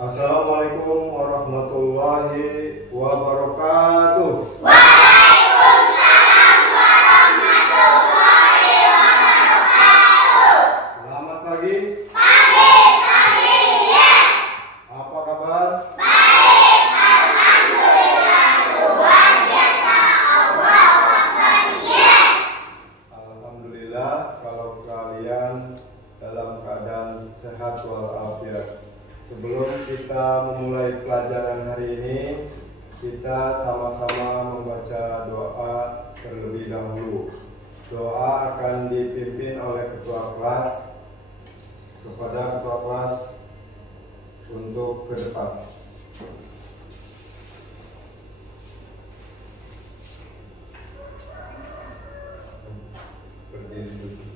Assalamualaikum warahmatullahi wabarakatuh. Waalaikumsalam warahmatullahi wabarakatuh. Selamat pagi. Pagi, yes. Apa kabar? Baik, alhamdulillah. Luar biasa. Allah Akbar, yes. Alhamdulillah kalau kalian dalam keadaan sehat walafiat. Sebelum kita memulai pelajaran hari ini, kita sama-sama membaca doa terlebih dahulu. Doa akan dipimpin oleh ketua kelas kepada ketua kelas untuk ke depan. Berdiri dulu.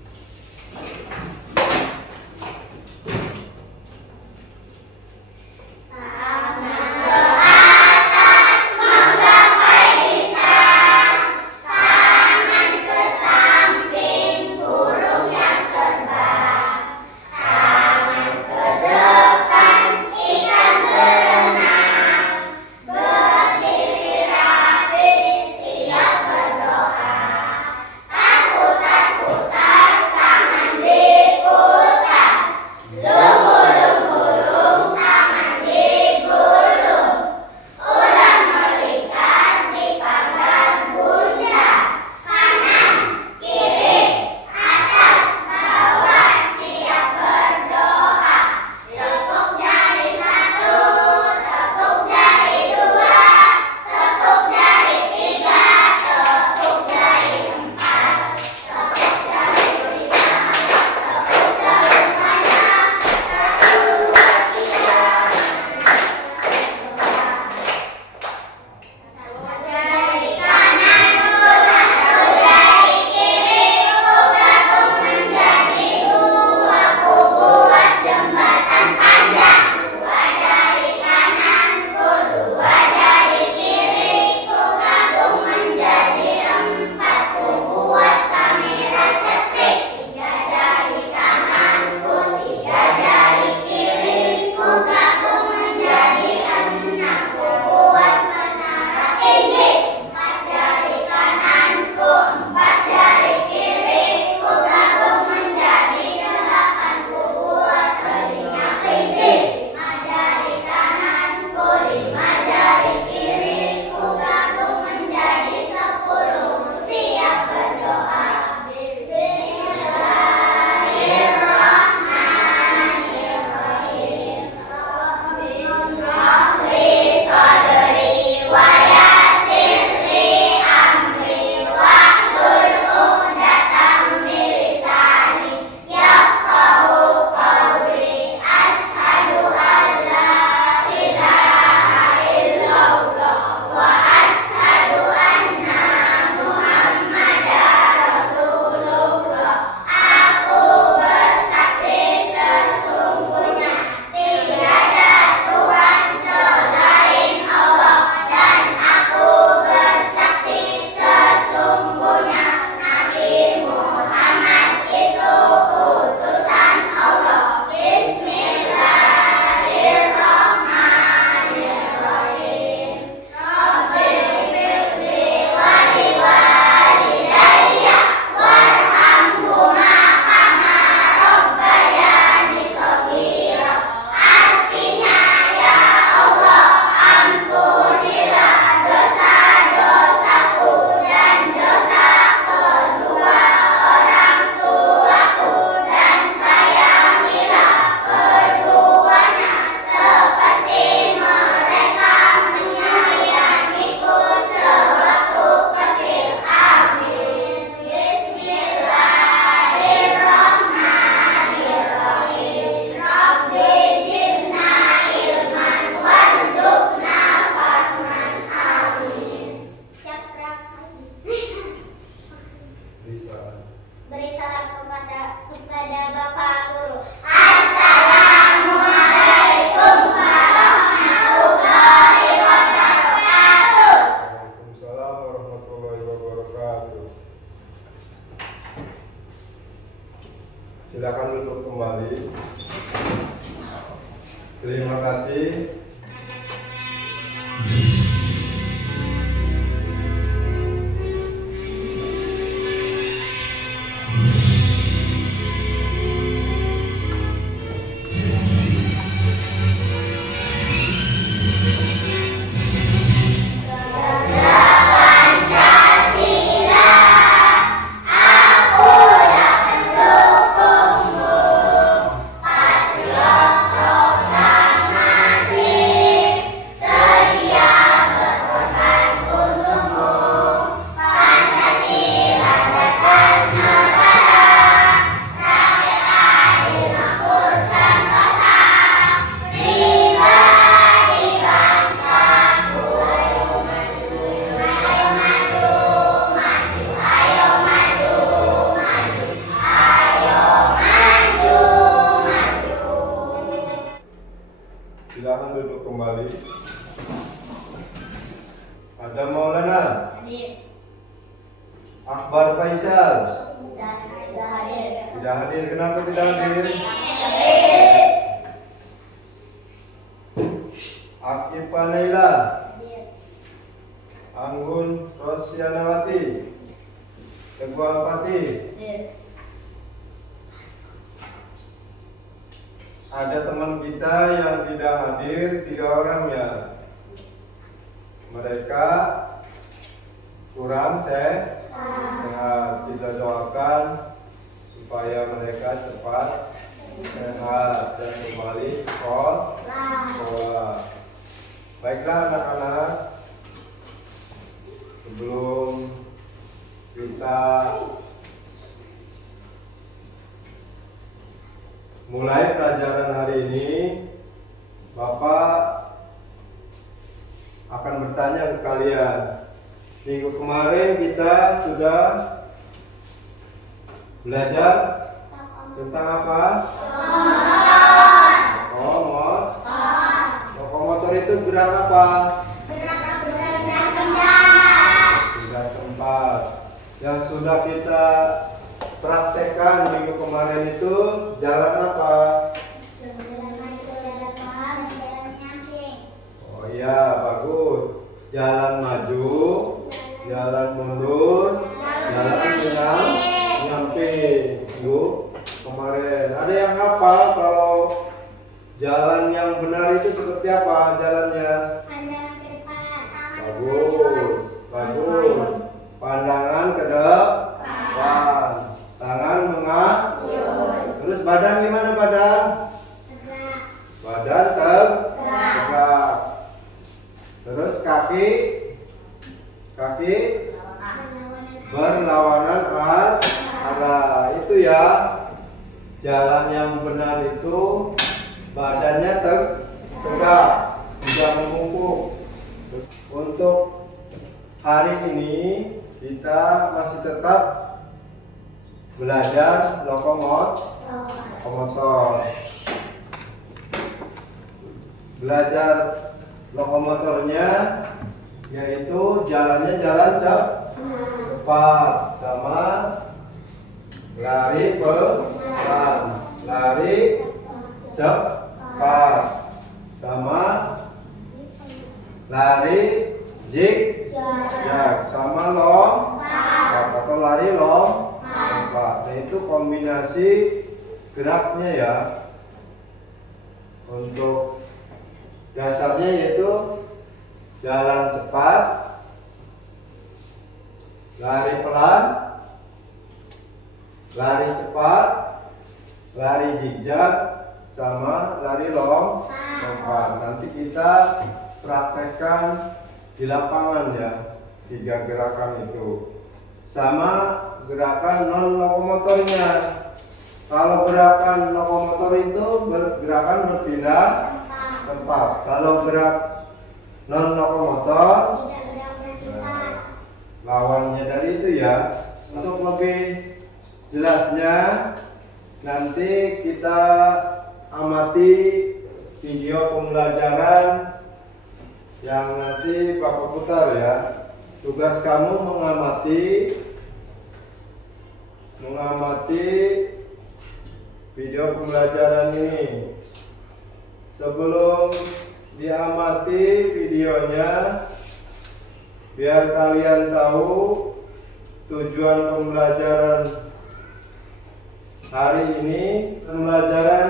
Beri salam kepada Bapak Guru. Assalamualaikum warahmatullahi wabarakatuh. Waalaikumsalam warahmatullahi wabarakatuh. Silakan duduk kembali. Terima kasih. Silakan duduk kembali. Adam Maulana. Hadir. Akbar Faisal. Tidak hadir. Tidak hadir. Kenapa tidak hadir? Akifa Naila. Hadir. Anggun Rosyanawati. Teguh Alpati. Hadir. Ada teman kita yang tidak hadir, 3 orang ya. Mereka kurang sehat. Kita doakan supaya mereka cepat sehat dan kembali sekolah. Baiklah anak-anak, sebelum kita mulai pelajaran hari ini, Bapak akan bertanya ke kalian. Minggu kemarin kita sudah belajar tentang apa? Lokomotor itu gerak apa? Gerak tempat. Yang sudah kita praktekkan minggu kemarin itu jalan apa? Oh iya, bagus. Jalan maju, jalan mundur, jalan menyamping. Bu, kemarin ada yang hafal kalau jalan yang benar itu seperti apa jalannya? Pandangan ke depan. Bagus. Pandangan ke depan. Tangan mengayun. Terus badan gimana badan? Tegak. Badan tegak. Terus kaki berlawanan arah. Itu ya. Jalan yang benar itu badannya tegak, tidak membungkuk. Untuk hari ini kita masih tetap belajar lokomotor. Belajar lokomotornya yaitu jalannya jalan cepat sama lari pelan, lari cepat sama lari zigzag sama lompat atau lari lompat. Nah, itu kombinasi geraknya ya. Untuk dasarnya yaitu jalan cepat, lari pelan, lari cepat, lari zigzag, sama lari lompat. Nanti kita praktekkan di lapangan ya, 3 gerakan itu. Sama gerakan non lokomotornya. Kalau gerakan lokomotor itu gerakan berpindah tempat. Kalau gerak non lokomotor, lawannya dari itu ya. Untuk lebih jelasnya nanti kita amati video pembelajaran yang nanti Bapak putar ya. Tugas kamu mengamati video pembelajaran ini sebelum diamati videonya, biar kalian tahu tujuan pembelajaran hari ini, pembelajaran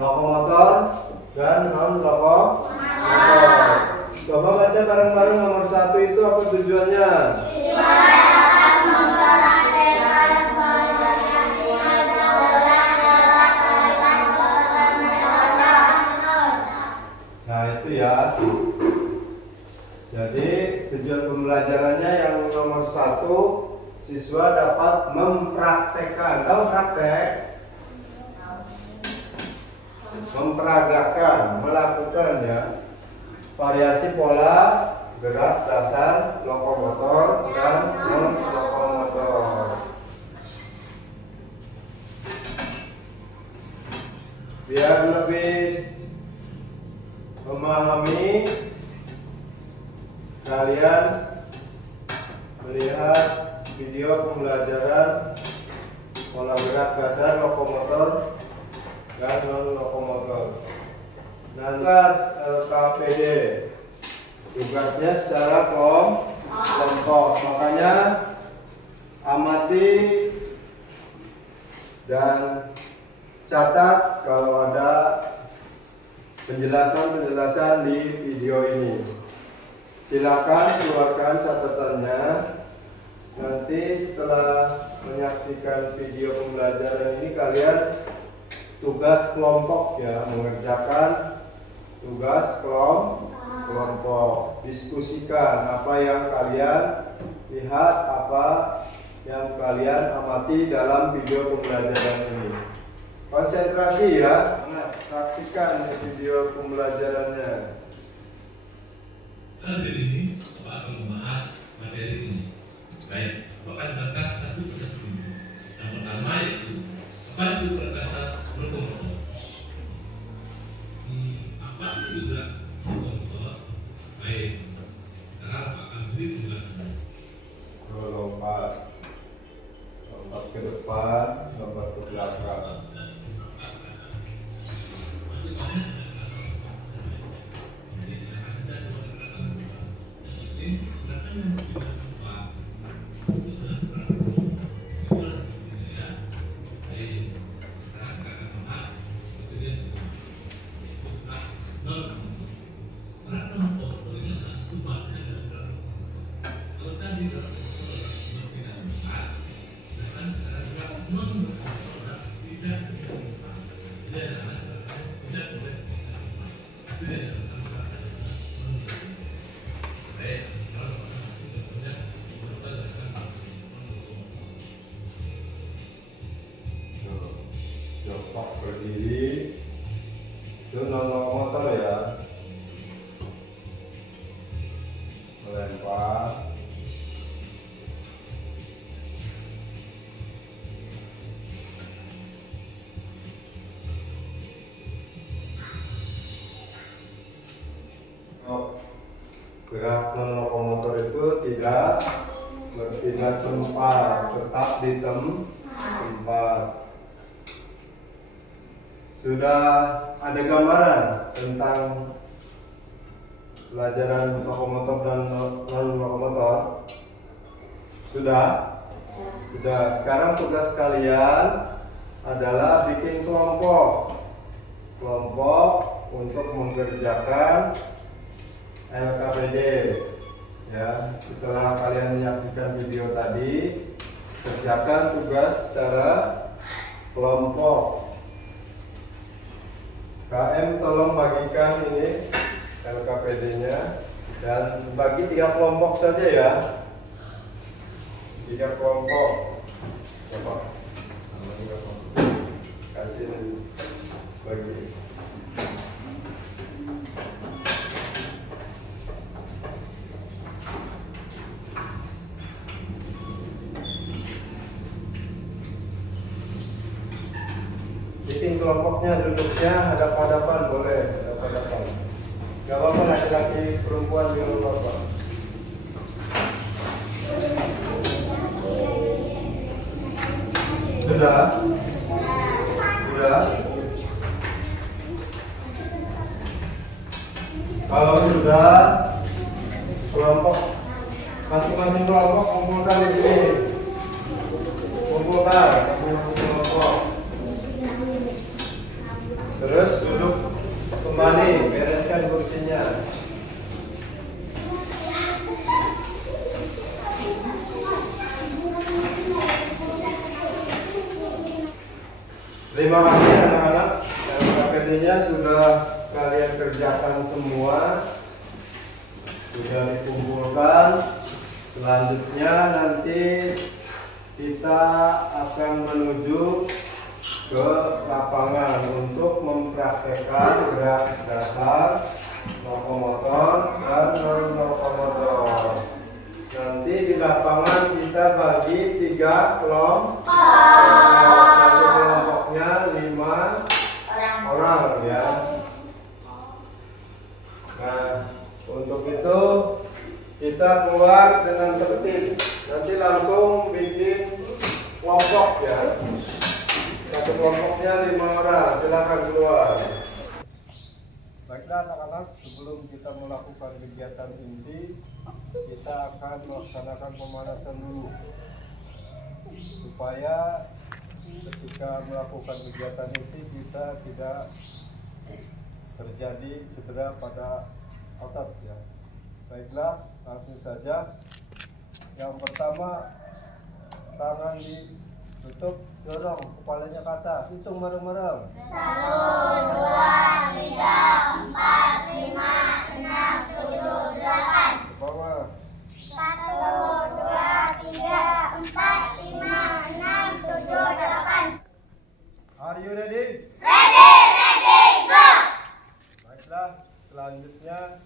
lokomotor dan non lokomotor. Coba baca bareng-bareng nomor 1 itu apa tujuannya? Nah itu ya. Jadi tujuan pembelajarannya yang nomor 1, siswa dapat mempraktekkan. Tahu praktek? Memperagakan, melakukan ya, variasi pola gerak dasar lokomotor dan non lokomotor. Biar lebih memahami, kalian melihat video pembelajaran pola gerak dasar lokomotor dan non lokomotor. Nah, tugas LKPD, tugasnya secara kelompok. Makanya amati dan catat kalau ada penjelasan di video ini. Silakan keluarkan catatannya. Nanti setelah menyaksikan video pembelajaran ini, kalian tugas kelompok ya, mengerjakan tugas kelompok. Diskusikan apa yang kalian lihat, apa yang kalian amati dalam video pembelajaran ini. Konsentrasi ya, praktikan video pembelajarannya. Dalam video ini, Bapak akan membahas materi ini. Baik, Bapak akan bahas satu persatu. Yang pertama yaitu apa itu perkasa lokomotor. Apa itu juga lokomotor? Baik, sekarang Bapak akan beri penjelasannya. Lompat ke depan, lompat ke belakang. Jongkok berdiri, itu non lokomotor ya. Melempar. Gerak non lokomotor itu tidak berpindah tempat, tetap di tempat. Sudah ada gambaran tentang pelajaran lokomotor dan non lokomotor? Sudah? Sudah. Sekarang tugas kalian adalah bikin kelompok untuk mengerjakan LKPD. Ya, setelah kalian menyaksikan video tadi, kerjakan tugas secara kelompok. KM tolong bagikan ini LKPD-nya dan bagi 3 kelompok saja ya. 3 kelompok. Coba. Kasih bagi. Bikin kelompoknya, duduknya hadap-hadapan, boleh hadap-hadapan. Gak apa-apa laki-laki perempuan di rumah Pak. Sudah? Sudah? Kalau sudah kelompok masing-masing kelompok kumpulkan di sini. Kumpulkan masing-masing kelompok. Terus duduk kembali, bereskan kursinya. Terima kasih anak-anak. KPD-nya sudah kalian kerjakan semua, sudah dikumpulkan. Selanjutnya nanti kita akan menuju ke lapangan untuk mempraktekkan gerak dasar lokomotor dan non-lokomotor. Nanti di lapangan kita bagi 3 kelompok. Satu kelompoknya 5 orang ya. Nah, untuk itu kita keluar dengan tertib. Nanti langsung bikin kelompok ya. Satu kelompoknya 5 orang. Silakan keluar. Baiklah anak-anak, sebelum kita melakukan kegiatan inti, kita akan melaksanakan pemanasan dulu, supaya ketika melakukan kegiatan inti kita tidak terjadi cedera pada otot ya. Baiklah, langsung saja. Yang pertama, tangan ditutup, dorong kepalanya ke atas, hitung bareng-bareng. 1, 2, 3, 4, 5, 6, 7, 8. Ke bawah. 1, 2, 3, 4, 5, 6, 7, 8. Are you ready? Ready, go! Baiklah, selanjutnya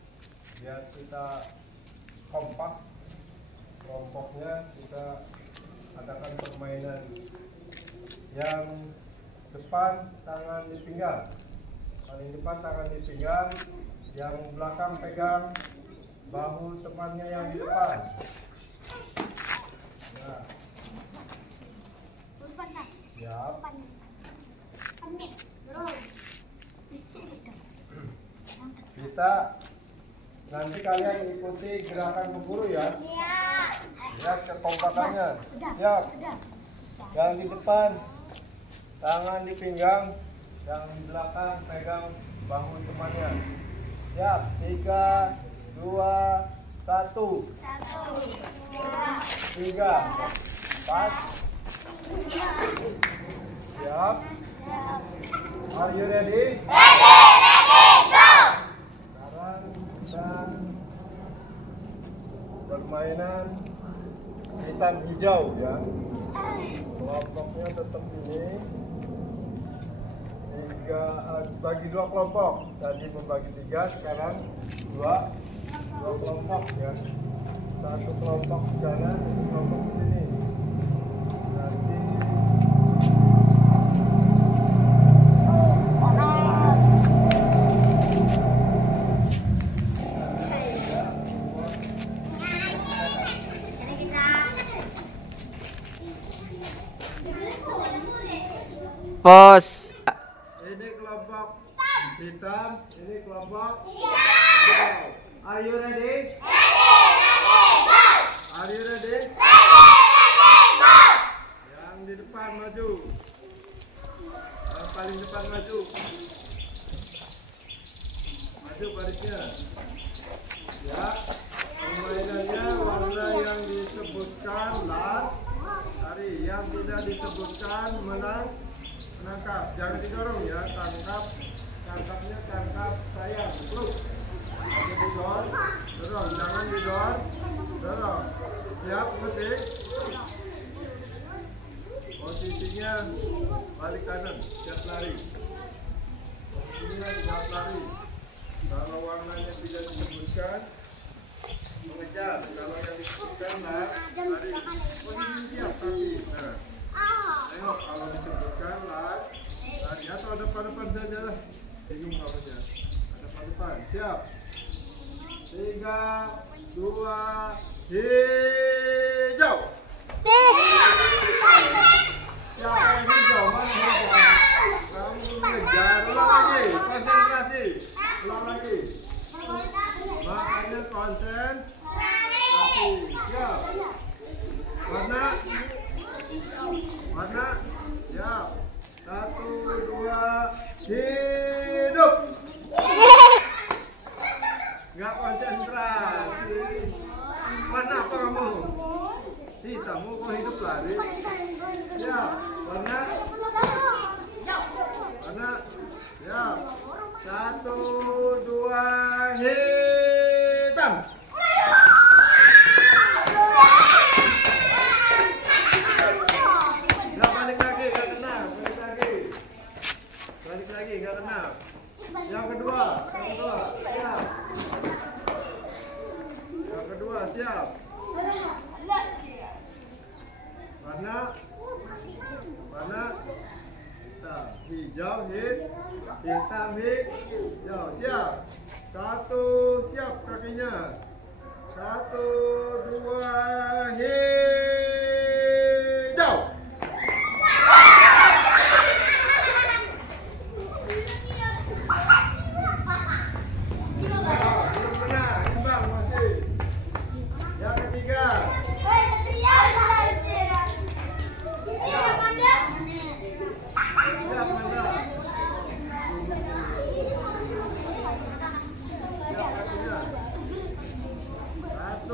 biar kita kompak kelompoknya, kita adakan permainan. Yang depan tangan di pinggang, paling depan tangan di pinggang, yang belakang pegang bahu temannya yang di depan. Nah, siap. Kita nanti kalian ikuti gerakan berburu ya. Lihat kekompakannya. Siap. Yang di depan tangan di pinggang, yang di belakang pegang bahu temannya. Siap. 3, 2, 1. 3, 4. Siap. Are you ready? Ready, go! Sekarang kita permainan hitam hijau ya. Kelompoknya tetap ini. Bagi 2 kelompok. Tadi membagi 3, sekarang 2 kelompok ya. Satu kelompok di sana, satu kelompok di sini. Nanti Pos. ini kelompok hitam, ini kelompok hijau. Are you ready? Are you ready? Yang di depan maju. Yang paling depan maju. Maju barisnya. Ya. Permainannya warna yang disebutkan lar, lari. Yang tidak disebutkan menang. Menangkap, jangan didorong ya, tangkapnya tangkap sayang, peluk. Jangan didorong, dorong, jangan didorong, dorong. Siap, ngerti? Posisinya balik kanan, siap lari. Posisinya siap lari. Kalau warnanya tidak disebutkan, mengejar. Kalau yang disebutkan lari. Posisi siap tapi. Nah. Tengok kalau disebutkan lari atau depan-depan saja lah. Bingung kamunya. Depan-depan. Siap. 3, 2, hijau. Siapa yang hijau? Mana hijau? Kamu mengejar. Ulang lagi. Konsentrasi. Ulang lagi. konsentrasi. Siap. Warna. Warna. Siap. 1, 2, hidup. Nggak konsentrasi. Warna apa kamu? Hitam. Mau kok hidup lari? Siap. Warna. Warna. Siap. 1, 2, hitam. Nggak balik lagi, nggak kena. Balik lagi. Balik lagi, nggak kena. Yang kedua. Siap. Yang kedua, siap. Warna. Warna. Hitam. Hijau, hitam, hijau. Siap. 1, siap kakinya. 1, 2, hijau. Belum kena, imbang masih. Yang ketiga. Siap, Manda. Siap kakinya. 1,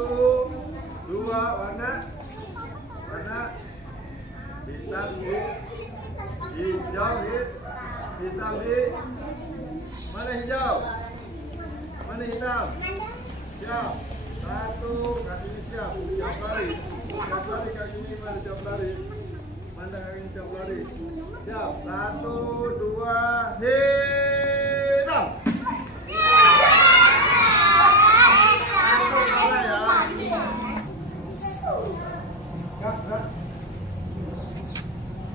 2, warna. Warna. Hitam, hijau, hitam, mana hijau? Mana hitam? Siap. 1, kaki ini siap. Siap lari. Siap lari kaki ini, mana siap lari? Mana kaki ini siap lari? Siap. 1, 2, hitam.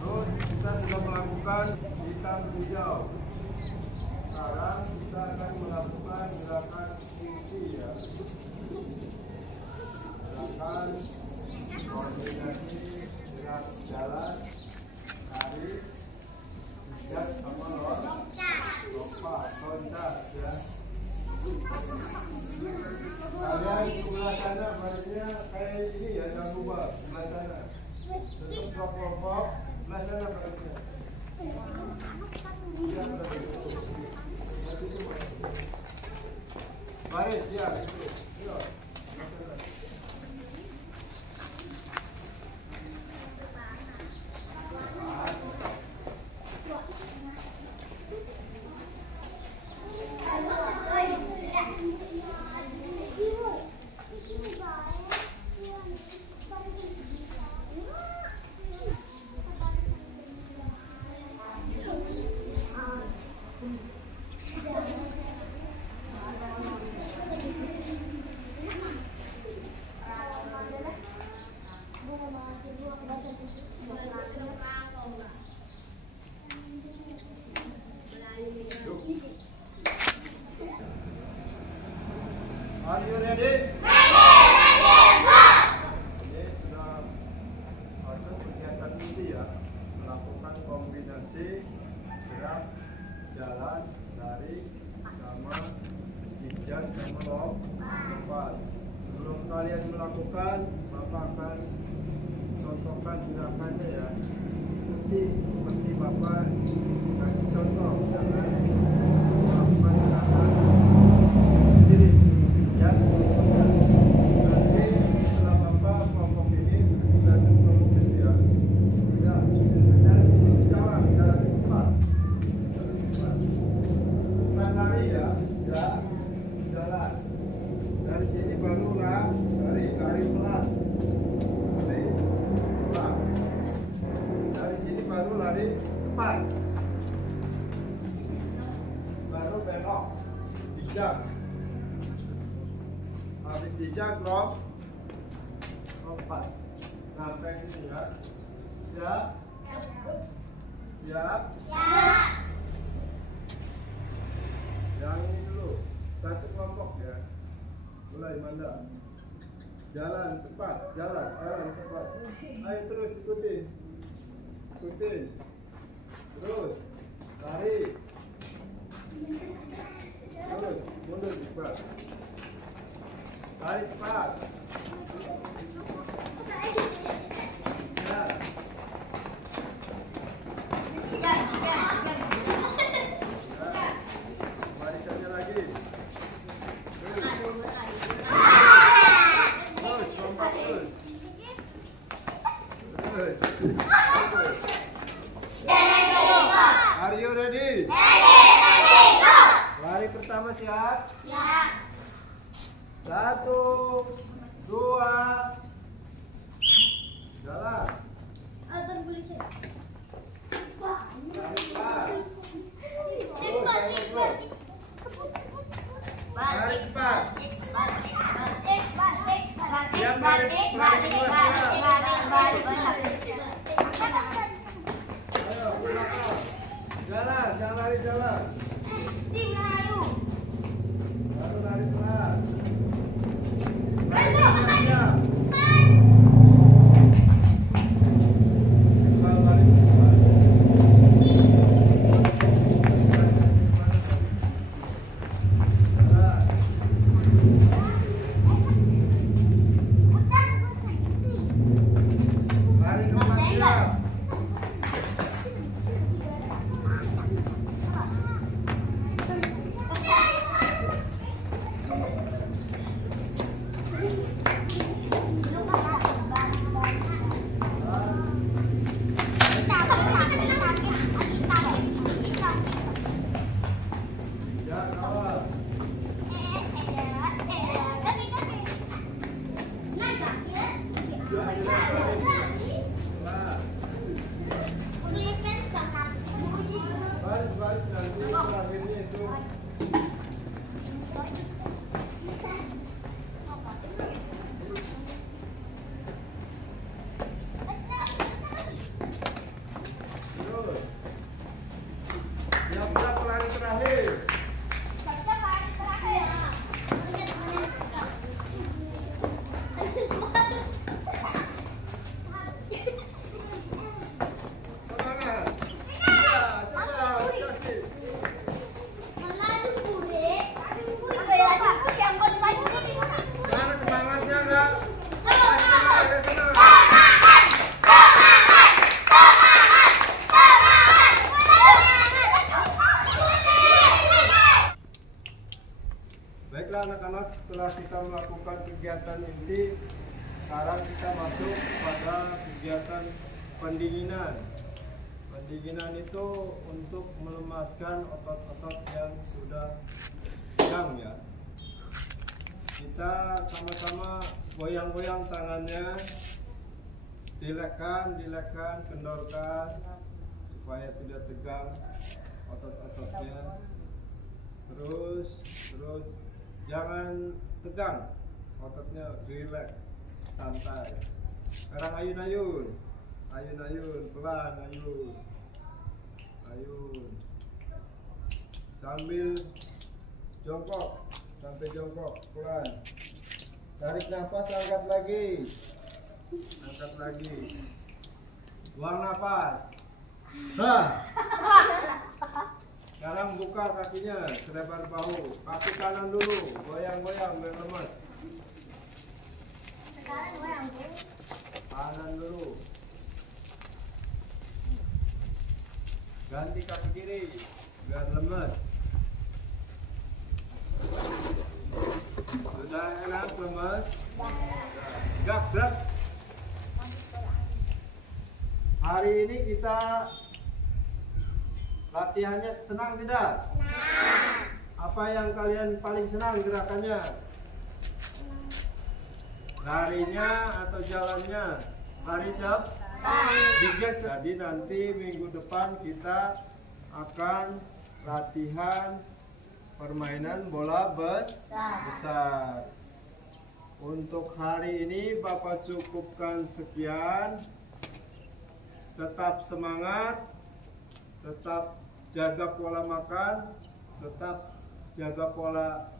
Terus kita sudah melakukan hitam hijau. Sekarang kita akan melakukan gerakan inti ya. Gerakan koordinasi gerak jalan, tarik, pijat sama lompat, loncat ya. Kalian sebelah sana baliknya kayak ini ya, jangan lupa sebelah sana. Tetap kelompok, sebelah sana baliknya. Baik, siap. Yuk. Are you ready? Ini sudah masuk kegiatan inti ya, melakukan kombinasi gerak jalan, lari, sama pijat sama lompat. Sebelum kalian melakukan, Bapak akan contohkan gerakannya ya. Seperti Bapak kasih contoh, jangan melakukan gerakan sendiri. Ya, nanti setelah Bapak kelompok ini sudah kelompok ini ya. Ya, dari sini jalan cepat. Bukan lari ya, jalan. Dari sini barulah lari pelan. Dari sini baru lari cepat. Baru belok, hijab. Habis hijab lompat. Sampai sini ya. Siap. Siap. Yang ini dulu. Satu kelompok ya. Mulai Manda. Jalan cepat, jalan cepat. Ayo terus ikutin. Terus lari. Terus mundur cepat. Lari cepat. Ya. Lari saja lagi. Terus, lompat terus. Terus. Are you ready? Lari pertama siap? Satu, dua, jalan. Lari cepat. Lari cepat. Ayo, belakang. Jalan, jangan lari jalan. Baru lari pelan. Lari pelan ya. Pelan lari pelan. Jalan. Lari depan siap. Ya, kawal. Pelan. Baris nanti terakhirnya itu. Terus. Yang berapa lari terakhir? Semangat. Ya, cepat, kasih. Mana semangatnya enggak? Ada semangat. Baiklah anak-anak, setelah kita melakukan kegiatan inti, sekarang kita masuk pada kegiatan pendinginan. Pendinginan itu untuk melemaskan otot-otot yang sudah tegang ya. Kita sama-sama goyang-goyang tangannya, dilekkan, kendorkan supaya tidak tegang otot-ototnya. Terus jangan tegang, ototnya rileks, santai. Sekarang ayun-ayun, pelan, ayun. Sambil jongkok, sampai jongkok, pelan. Tarik nafas, angkat lagi, buang nafas. Sekarang buka kakinya selebar bahu, kaki kanan dulu, goyang-goyang biar lemas. Kanan dulu. Ganti kaki kiri biar lemas. Sudah enak lemas? Gerak. Hari ini kita latihannya senang tidak? Apa yang kalian paling senang gerakannya? Larinya atau jalannya? Lari cepat? Zigzag. Jadi nanti minggu depan kita akan latihan permainan bola besar. Untuk hari ini Bapak cukupkan sekian. Tetap semangat, tetap jaga pola makan, tetap jaga pola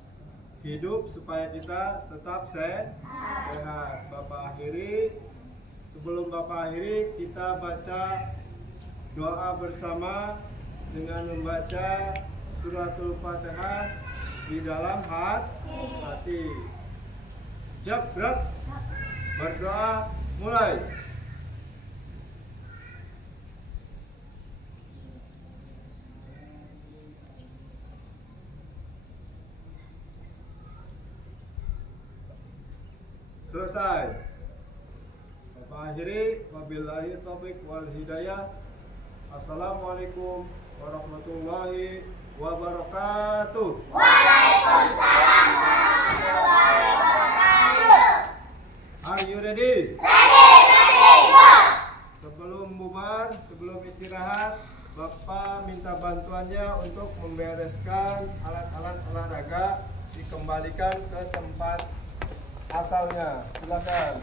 hidup supaya kita tetap sehat. Bapak akhiri. Sebelum Bapak akhiri, kita baca doa bersama dengan membaca suratul Fatihah di dalam hati. Siap, gerak. Berdoa, mulai. Selesai. Bapak akhiri, wabillahi taufik wal hidayah. Assalamualaikum warahmatullahi wabarakatuh. Waalaikumsalam warahmatullahi wabarakatuh. Are you ready? Ready, go. Sebelum bubar, sebelum istirahat, Bapak minta bantuannya untuk membereskan alat-alat olahraga, dikembalikan ke tempat asalnya. Silakan.